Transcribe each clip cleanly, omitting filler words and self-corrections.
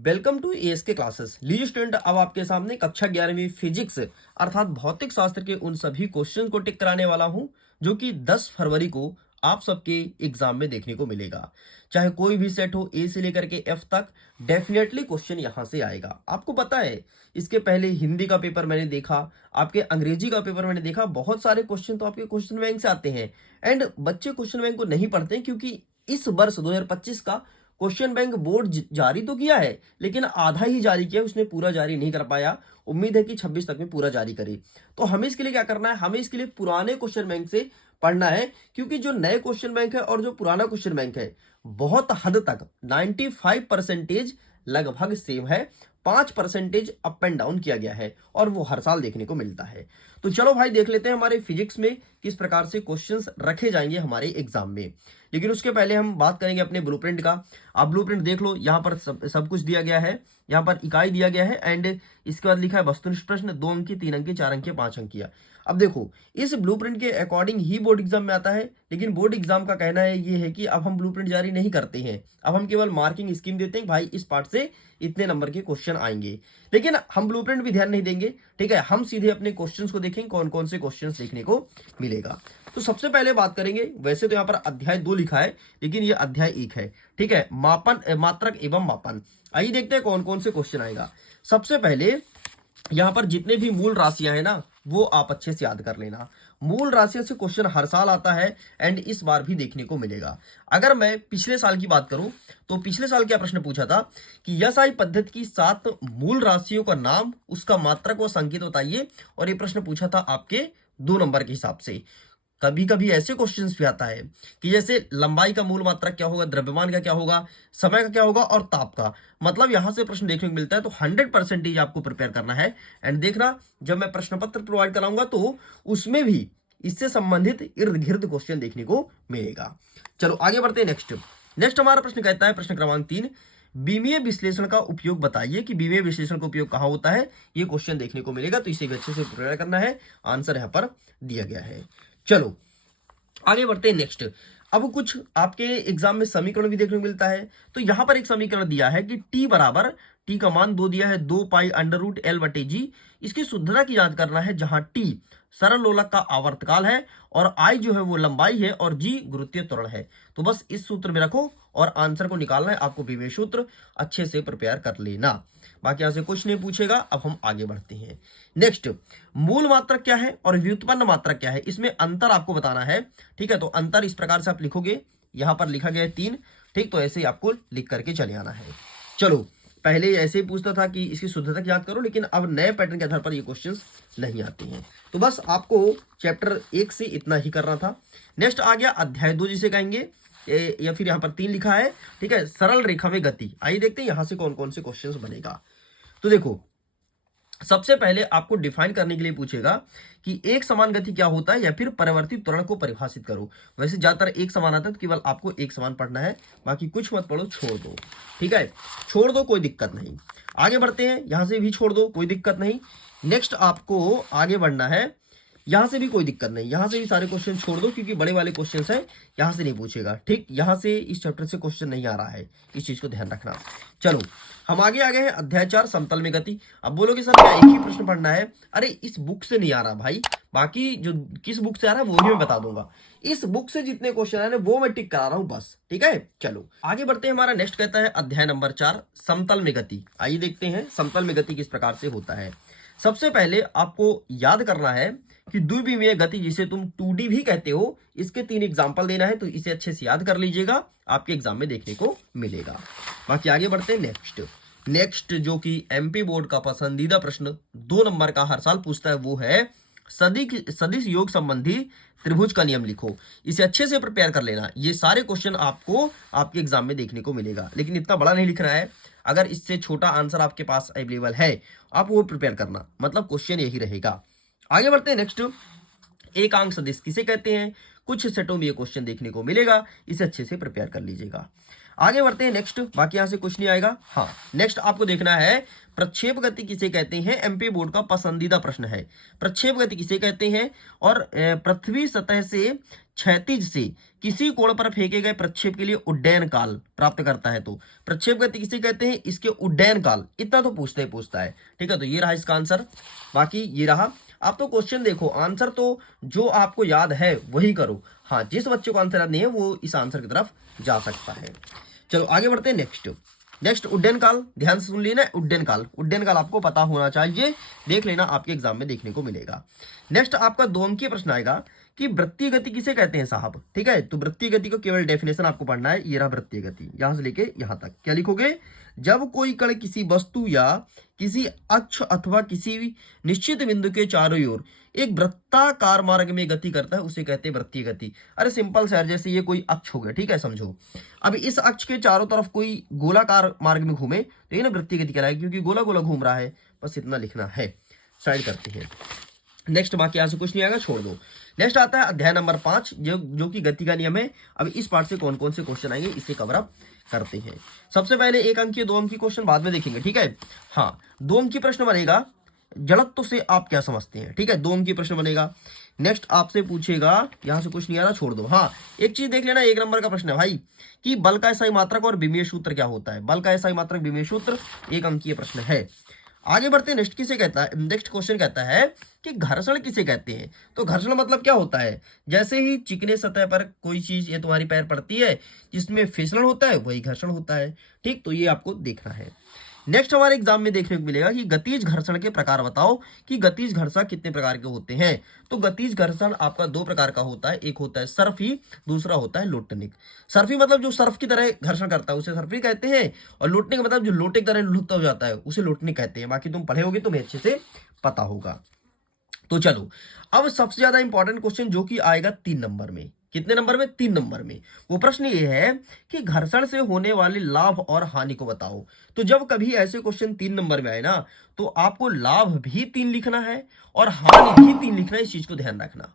Welcome to ASK classes. लीजिए student, अब आपके सामने कक्षा 11वीं फिजिक्स अर्थात भौतिक शास्त्र के उन सभी क्वेश्चन को टिक कराने वाला हूं जो कि 10 फरवरी को आप सबके एग्जाम में देखने को मिलेगा। चाहे कोई भी सेट हो, ए से लेकर के एफ तक, डेफिनेटली क्वेश्चन यहां से आएगा। आपको पता है, इसके पहले हिंदी का पेपर मैंने देखा, आपके अंग्रेजी का पेपर मैंने देखा, बहुत सारे क्वेश्चन तो आपके क्वेश्चन बैंक से आते हैं। एंड बच्चे क्वेश्चन बैंक को नहीं पढ़ते हैं क्योंकि इस वर्ष 2025 का क्वेश्चन बैंक बोर्ड जारी तो किया है, लेकिन आधा ही जारी किया, उसने पूरा जारी नहीं कर पाया। उम्मीद है कि 26 तक में पूरा जारी करे। तो हमें इसके लिए क्या करना है, हमें इसके लिए पुराने क्वेश्चन बैंक से पढ़ना है, क्योंकि जो नए क्वेश्चन बैंक है और जो पुराना क्वेश्चन बैंक है बहुत हद तक 95% लगभग सेम है। 5% अप एंड डाउन किया गया है और वो हर साल देखने को मिलता है। तो चलो भाई, देख लेते हैं हमारे फिजिक्स में किस प्रकार से क्वेश्चंस रखे जाएंगे हमारे एग्जाम में। लेकिन उसके पहले हम बात करेंगे अपने ब्लूप्रिंट का। आप ब्लूप्रिंट देख लो, यहाँ पर सब कुछ दिया गया है। यहाँ पर इकाई दिया गया है एंड इसके बाद लिखा है वस्तुनिष्ठ प्रश्न, 2 अंक की, 3 अंक की, 4 अंक की, 5 अंक की। अब देखो, इस ब्लूप्रिंट के अकॉर्डिंग ही बोर्ड एग्जाम में आता है, लेकिन बोर्ड एग्जाम का कहना है ये है कि अब हम ब्लूप्रिंट जारी नहीं करते हैं, अब हम केवल मार्किंग स्कीम देते हैं। भाई इस पार्ट से इतने नंबर के क्वेश्चन आएंगे, लेकिन हम ब्लूप्रिंट भी ध्यान नहीं देंगे। ठीक है, हम सीधे अपने क्वेश्चंस को देखेंगे कौन कौन से क्वेश्चंस देखने को मिलेगा। तो सबसे पहले बात करेंगे, वैसे तो यहाँ पर अध्याय 2 लिखा है, लेकिन ये अध्याय 1 है। ठीक है, मात्रक एवं मापन। आइए देखते हैं कौन कौन से क्वेश्चन आएगा। सबसे पहले यहाँ पर जितने भी मूल राशियां हैं ना, वो आप अच्छे से याद कर लेना। मूल राशियों से क्वेश्चन हर साल आता है एंड इस बार भी देखने को मिलेगा। अगर मैं पिछले साल की बात करूं तो पिछले साल क्या प्रश्न पूछा था कि यसाई पद्धति की 7 मूल राशियों का नाम, उसका मात्रक व संकेत बताइए। और ये प्रश्न पूछा था आपके 2 नंबर के हिसाब से। कभी कभी ऐसे क्वेश्चंस भी आता है कि जैसे लंबाई का मूल मात्रक क्या होगा, द्रव्यमान का क्या होगा, समय का क्या होगा और ताप का। मतलब यहां से प्रश्न देखने को मिलता है। तो 100% आपको प्रिपेयर करना है। एंड देखना, जब मैं प्रश्न पत्र प्रोवाइड कराऊंगा तो उसमें भी इससे संबंधित इर्द गिर्द क्वेश्चन देखने को मिलेगा। चलो आगे बढ़ते हैं। नेक्स्ट हमारा प्रश्न कहता है, प्रश्न क्रमांक 3, बीमीय विश्लेषण का उपयोग बताइए कि बीमीय विश्लेषण का उपयोग कहां होता है। ये क्वेश्चन देखने को मिलेगा, तो इसे भी अच्छे से प्रिपेयर करना है। आंसर यहां पर दिया गया है। चलो आगे बढ़ते हैं। नेक्स्ट, अब कुछ आपके एग्जाम में समीकरण भी देखने को मिलता है। तो यहां पर एक समीकरण दिया है कि टी का मान 2 दिया है, 2 पाई अंडर रूट एल बटे जी। इसकी शुद्धता की जांच करना है, जहां टी सरल लोलक का आवर्तकाल है और आई जो है वो लंबाई है और जी गुरुत्वीय त्वरण है। तो बस इस सूत्र में रखो और आंसर को निकालना है आपको। बीमीय सूत्र अच्छे से प्रिपेयर कर लेना, बाकी यहां से कुछ नहीं पूछेगा। अब हम आगे बढ़ते हैं। नेक्स्ट, मूल मात्रक क्या है और व्युत्पन्न मात्रक क्या है, इसमें अंतर आपको बताना है। ठीक है, तो अंतर इस प्रकार से आप लिखोगे, यहां पर लिखा गया है 3। ठीक, तो ऐसे ही आपको लिख करके चले आना है। चलो, पहले ऐसे ही पूछता था कि इसकी शुद्धता की याद करो, लेकिन अब नए पैटर्न के आधार पर ये क्वेश्चंस नहीं आते हैं। तो बस आपको चैप्टर 1 से इतना ही करना था। नेक्स्ट आ गया अध्याय 2 जिसे कहेंगे, या फिर यहाँ पर 3 लिखा है। ठीक है, सरल रेखा में गति। आइए देखते हैं यहां से कौन कौन से क्वेश्चंस बनेगा। तो देखो, सबसे पहले आपको डिफाइन करने के लिए पूछेगा कि एक समान गति क्या होता है या फिर परिवर्तित त्वरण को परिभाषित करो। वैसे ज्यादातर एक समान आता है, तो केवल आपको एक समान पढ़ना है, बाकी कुछ मत पढ़ो, छोड़ दो। ठीक है, छोड़ दो, कोई दिक्कत नहीं। आगे बढ़ते हैं, यहां से भी छोड़ दो, कोई दिक्कत नहीं। नेक्स्ट आपको आगे बढ़ना है, यहां से भी कोई दिक्कत नहीं, यहां से भी सारे क्वेश्चन छोड़ दो क्योंकि बड़े वाले क्वेश्चन है, यहां से नहीं पूछेगा। ठीक, यहां से इस चैप्टर से क्वेश्चन नहीं आ रहा है, इस चीज को ध्यान रखना। चलो हम आगे आ गए हैं, अध्याय 4 समतल में गति। अब बोलोगे सर क्या एक ही प्रश्न पढ़ना है? अरे इस बुक से नहीं आ रहा भाई, बाकी जो किस बुक से आ रहा है वो ही मैं बता दूंगा। इस बुक से जितने क्वेश्चन आ रहे हैं वो मैं टिक करा रहा हूं बस। ठीक है, चलो आगे बढ़ते हैं। हमारा नेक्स्ट कहता है अध्याय नंबर 4 समतल में गति। आइए देखते हैं समतल में गति किस प्रकार से होता है। सबसे पहले आपको याद करना है कि द्विविमीय गति, जिसे तुम 2D भी कहते हो, इसके 3 एग्जाम्पल देना है। तो इसे अच्छे से याद कर लीजिएगा, आपके एग्जाम में देखने को मिलेगा। बाकी आगे बढ़ते हैं। नेक्स्ट जो कि एमपी बोर्ड का पसंदीदा प्रश्न 2 नंबर का हर साल पूछता है, वो है सदिश योग संबंधी त्रिभुज का नियम लिखो। इसे अच्छे से प्रिपेयर कर लेना। ये सारे क्वेश्चन आपको आपके एग्जाम में देखने को मिलेगा, लेकिन इतना बड़ा नहीं लिखना है। अगर इससे छोटा आंसर आपके पास अवेलेबल है, आप वो प्रिपेयर करना, मतलब क्वेश्चन यही रहेगा। आगे बढ़ते हैं। नेक्स्ट, एकांक सदिश किसे कहते हैं? कुछ सेटों में ये क्वेश्चन देखने को मिलेगा, इसे अच्छे से प्रिपेयर कर लीजिएगा। आगे बढ़ते हैं नेक्स्ट, बाकी यहां से कुछ नहीं आएगा। हाँ, नेक्स्ट आपको देखना है प्रक्षेप गति किसे कहते हैं। एमपी बोर्ड का पसंदीदा प्रश्न है, प्रक्षेप गति किसे कहते हैं। और पृथ्वी सतह से क्षैतिज से किसी कोण पर फेंके गए प्रक्षेप के लिए उड्डयन काल प्राप्त करता है। तो प्रक्षेप गति किसे कहते हैं, इसके उड्डयन काल, इतना तो पूछता है। ठीक है, तो ये रहा इसका आंसर। बाकी ये रहा, आप तो क्वेश्चन देखो, आंसर तो जो आपको याद है वही करो। हाँ, जिस बच्चे को आंसर याद नहीं है वो इस आंसर की तरफ जा सकता है। चलो आगे बढ़ते हैं नेक्स्ट उड्डयन काल, ध्यान से सुन लेना। उड्डयन काल आपको पता होना चाहिए, देख लेना, आपके एग्जाम में देखने को मिलेगा। नेक्स्ट आपका 2 अंकीय प्रश्न आएगा कि वृत्तीय गति किसे कहते हैं साहब। ठीक है, तो वृत्तीय गति को केवल डेफिनेशन आपको पढ़ना है। ये रहा वृत्तीय गति, यहां से लेके यहां तक क्या लिखोगे। जब कोई कण किसी वस्तु या किसी अक्ष अथवा किसी निश्चित बिंदु के चारों ओर एक वृत्ताकार मार्ग में गति करता है, उसे कहते हैं वृत्तीय गति। अरे सिंपल सर, जैसे ये कोई अक्ष हो गया, ठीक है, समझो। अब इस अक्ष के चारों तरफ कोई गोलाकार मार्ग में घूमे तो ये ना वृत्तीय गति कहलाएगी, क्योंकि गोला गोला घूम रहा है। बस इतना लिखना है, साइड करते हैं। नेक्स्ट, बाकी यहां से कुछ नहीं आएगा, छोड़ दो। नेक्स्ट आता है अध्याय नंबर 5, जो कि गति का नियम है। अब इस पार्ट से कौन कौन से क्वेश्चन आएंगे इसे कवर अप करते हैं। सबसे पहले 1 अंकीय 2 अंकीय क्वेश्चन बाद में देखेंगे। ठीक है, हाँ, 2 अंकीय प्रश्न बनेगा जड़त्व से आप क्या समझते हैं। ठीक है, 2 अंकीय प्रश्न बनेगा। नेक्स्ट आपसे पूछेगा, यहां से कुछ नहीं आ रहा, छोड़ दो। हाँ, एक चीज देख लेना, 1 नंबर का प्रश्न है भाई कि बल का एसआई मात्रक और विमीय सूत्र क्या होता है। बल का एसआई मात्रक विमीय सूत्र 1 अंकीय प्रश्न है। आगे बढ़ते हैं, नेक्स्ट किसे कहता है, नेक्स्ट क्वेश्चन कहता है कि घर्षण किसे कहते हैं। तो घर्षण मतलब क्या होता है, जैसे ही चिकने सतह पर कोई चीज ये तुम्हारी पैर पड़ती है जिसमें फिसलन होता है, वही घर्षण होता है। ठीक, तो ये आपको देखना है। नेक्स्ट हमारे एग्जाम में देखने को मिलेगा कि गतिज घर्षण के प्रकार बताओ, कि गतिज घर्षण कितने प्रकार के होते हैं। तो गतिज घर्षण आपका 2 प्रकार का होता है, एक होता है सर्फी, दूसरा होता है लोटनिक। सर्फी मतलब जो सर्फ की तरह घर्षण करता है उसे सर्फी कहते हैं, और लोटनिक मतलब जो लोटे की तरह लुढ़कता हो जाता है उसे लोटनिक कहते हैं। बाकी तुम पढ़े होगे, तुम्हें अच्छे से पता होगा। तो चलो, अब सबसे ज्यादा इंपॉर्टेंट क्वेश्चन जो कि आएगा 3 नंबर में। कितने नंबर में, 3 नंबर में। वो प्रश्न ये है कि घर्षण से होने वाले लाभ और हानि को बताओ। तो जब कभी ऐसे क्वेश्चन 3 नंबर में आए ना, तो आपको लाभ भी 3 लिखना है और हानि भी 3 लिखना है, इस चीज को ध्यान रखना।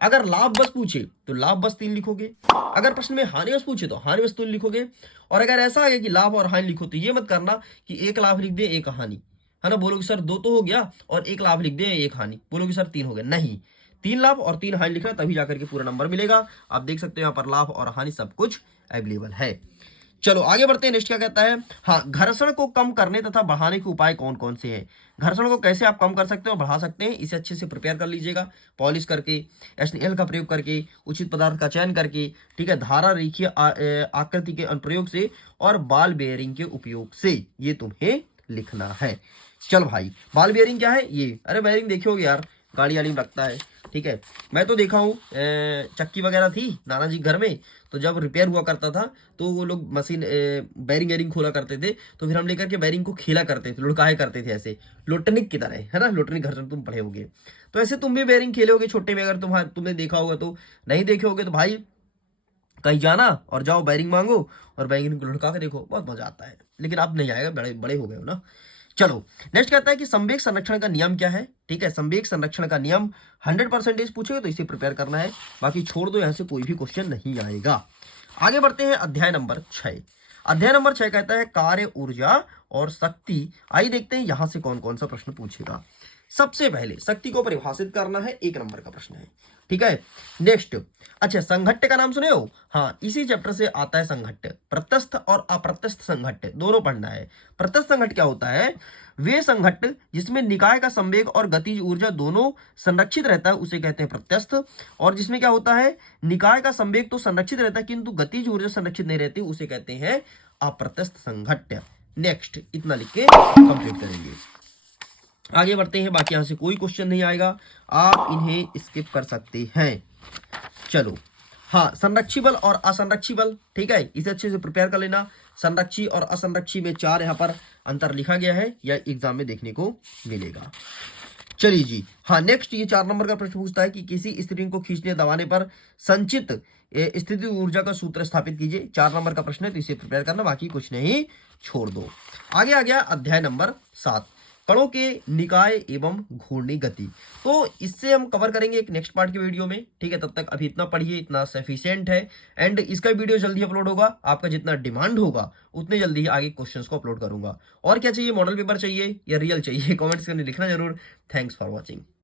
अगर लाभ बस पूछे तो लाभ बस 3 लिखोगे, अगर प्रश्न में हानि बस पूछे तो हानि बस 3 लिखोगे। और अगर ऐसा आ गया कि लाभ और हानि लिखो, तो ये मत करना कि 1 लाभ लिख दे 1 हानि, है ना, बोलोगे सर 2 तो हो गया, और 1 लाभ लिख दे 1 हानि, बोलोगे सर 3 हो गया। नहीं, 3 लाभ और 3 हानि लिखना, तभी जाकर के पूरा नंबर मिलेगा। आप देख सकते हो यहाँ पर लाभ और हानि सब कुछ अवेलेबल है। चलो आगे बढ़ते हैं, नेक्स्ट क्या कहता है। हाँ, घर्षण को कम करने तथा बढ़ाने के उपाय कौन कौन से हैं। घर्षण को कैसे आप कम कर सकते हो, बढ़ा सकते हैं, इसे अच्छे से प्रिपेयर कर लीजिएगा, पॉलिश करके, SNL का प्रयोग करके, उचित पदार्थ का चयन करके, ठीक है, धारा रेखीय आकृति के अनुप्रयोग से और बॉल बेयरिंग के उपयोग से ये तुम्हें लिखना है। चल भाई, बॉल बेयरिंग क्या है ये, अरे बेयरिंग देखे होगे यार, गाड़ी वाड़ी में लगता है। ठीक है, मैं तो देखा हूँ, चक्की वगैरह थी नाना जी घर में, तो जब रिपेयर हुआ करता था तो वो लोग मशीन बैरिंग वैरिंग खोला करते थे, तो फिर हम लेकर के बैरिंग को खेला करते थे, लुढ़काया करते थे ऐसे लोटनिक की तरह, है ना, लोटनिक घर्षण तुम पढ़े होगे। तो ऐसे तुम भी बैरिंग खेले होगे छोटे में, अगर तुमने देखा होगा तो। नहीं देखे होगे तो भाई कहीं जाना और जाओ बैरिंग मांगो और बैरिंग को लुढ़का के देखो, बहुत मजा आता है। लेकिन अब नहीं आएगा, बड़े बड़े हो गए हो ना। चलो नेक्स्ट कहता है कि संवेग संरक्षण का नियम क्या है। ठीक है, संवेग संरक्षण का नियम 100% पूछेगा तो इसे प्रिपेयर करना है, बाकी छोड़ दो, यहां से कोई भी क्वेश्चन नहीं आएगा। आगे बढ़ते हैं अध्याय नंबर 6। अध्याय नंबर 6 कहता है कार्य, ऊर्जा और शक्ति। आइए देखते हैं यहां से कौन कौन सा प्रश्न पूछेगा। सबसे पहले शक्ति को परिभाषित करना है, 1 नंबर का प्रश्न है। ठीक है, नेक्स्ट, अच्छा, संघट्ट का नाम सुने हो। हाँ, इसी चैप्टर से आता है संघट्ट। प्रत्यस्थ और अप्रत्यस्थ संघट्ट दोनों पढ़ना है। प्रत्यस्थ संघट्ट क्या होता है, वे संघट्ट जिसमें निकाय का संवेग और गतिज ऊर्जा दोनों संरक्षित रहता है उसे कहते हैं प्रत्यस्थ। और जिसमें क्या होता है, निकाय का संवेग तो संरक्षित रहता है किंतु गतिज ऊर्जा संरक्षित नहीं रहती, उसे कहते हैं अप्रत्यस्थ संघट्ट। नेक्स्ट, इतना लिख के कंप्लीट करेंगे। आगे बढ़ते हैं, बाकी यहां से कोई क्वेश्चन नहीं आएगा, आप इन्हें स्किप कर सकते हैं। चलो, हाँ, संरक्षी बल और असंरक्षी बल, ठीक है, इसे अच्छे से प्रिपेयर कर लेना। संरक्षी और असंरक्षी में 4 यहाँ पर अंतर लिखा गया है, या एग्जाम में देखने को मिलेगा। चलिए जी, हाँ, नेक्स्ट ये 4 नंबर का प्रश्न पूछता है कि किसी स्प्रिंग को खींचने दबाने पर संचित स्थिति ऊर्जा का सूत्र स्थापित कीजिए। 4 नंबर का प्रश्न है, तो इसे प्रिपेयर करना, बाकी कुछ नहीं, छोड़ दो। आगे आ गया अध्याय नंबर 7। कणों के निकाय एवं घूर्णी गति। तो इससे हम कवर करेंगे एक नेक्स्ट पार्ट के वीडियो में, ठीक है। तब तक अभी इतना पढ़िए, इतना सफिशिएंट है। एंड इसका वीडियो जल्दी अपलोड होगा, आपका जितना डिमांड होगा उतने जल्दी ही आगे क्वेश्चंस को अपलोड करूंगा। और क्या चाहिए, मॉडल पेपर चाहिए या रियल चाहिए, कमेंट्स करके लिखना जरूर। Thanks for watching.